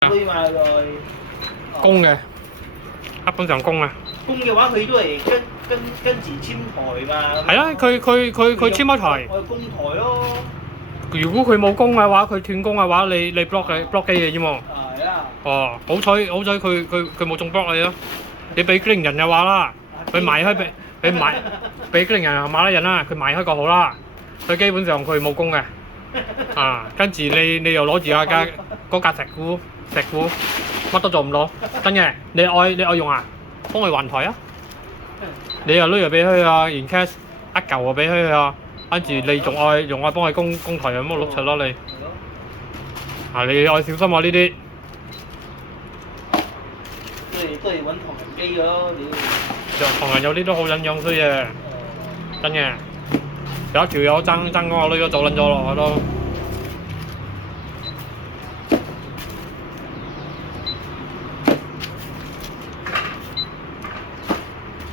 推嘛rồi。公嘅，基本上公啊。公嘅話，佢都係跟住簽台嘛。係啊，佢簽開台。我公台咯。如果佢冇工嘅話，佢斷工嘅話，你 block 機嘅啫嘛。係啊。哦，好彩佢冇中 block 你咯。你俾經人嘅話啦，佢賣開俾經人馬來人啦，佢賣開個好啦。佢基本上佢冇工嘅。啊，跟住你又攞住嗰架石股，乜都做唔到，真嘅。你愛用啊？幫佢還台啊！你又攞又俾佢啊，現 cash 一嚿就俾佢啊，跟住你仲愛幫佢供台，有冇碌柒咯你？啊，你愛小心啊呢啲。都係揾唐人機咯，唐人有啲都好撚樣衰嘅，真嘅。有一條友爭嗰個女都做撚咗落去都。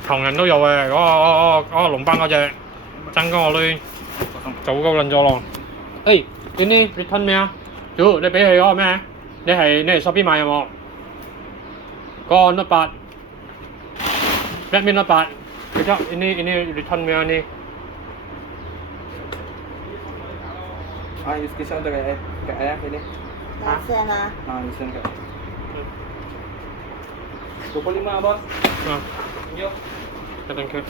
唐人都有嘅，嗰個龍班嗰隻爭嗰個女做高撚咗咯。誒，ini return 咩啊？屌，你俾佢嗰個咩？你係 Shopee 買有冇？嗰個 Note 8 Redmi Note 8，佢得 ini return 咩啊？呢Ah, use case untuk kat ayah ini. Sen lah. Ah, listen kat. 25 bos.啊，Yuk. thank you。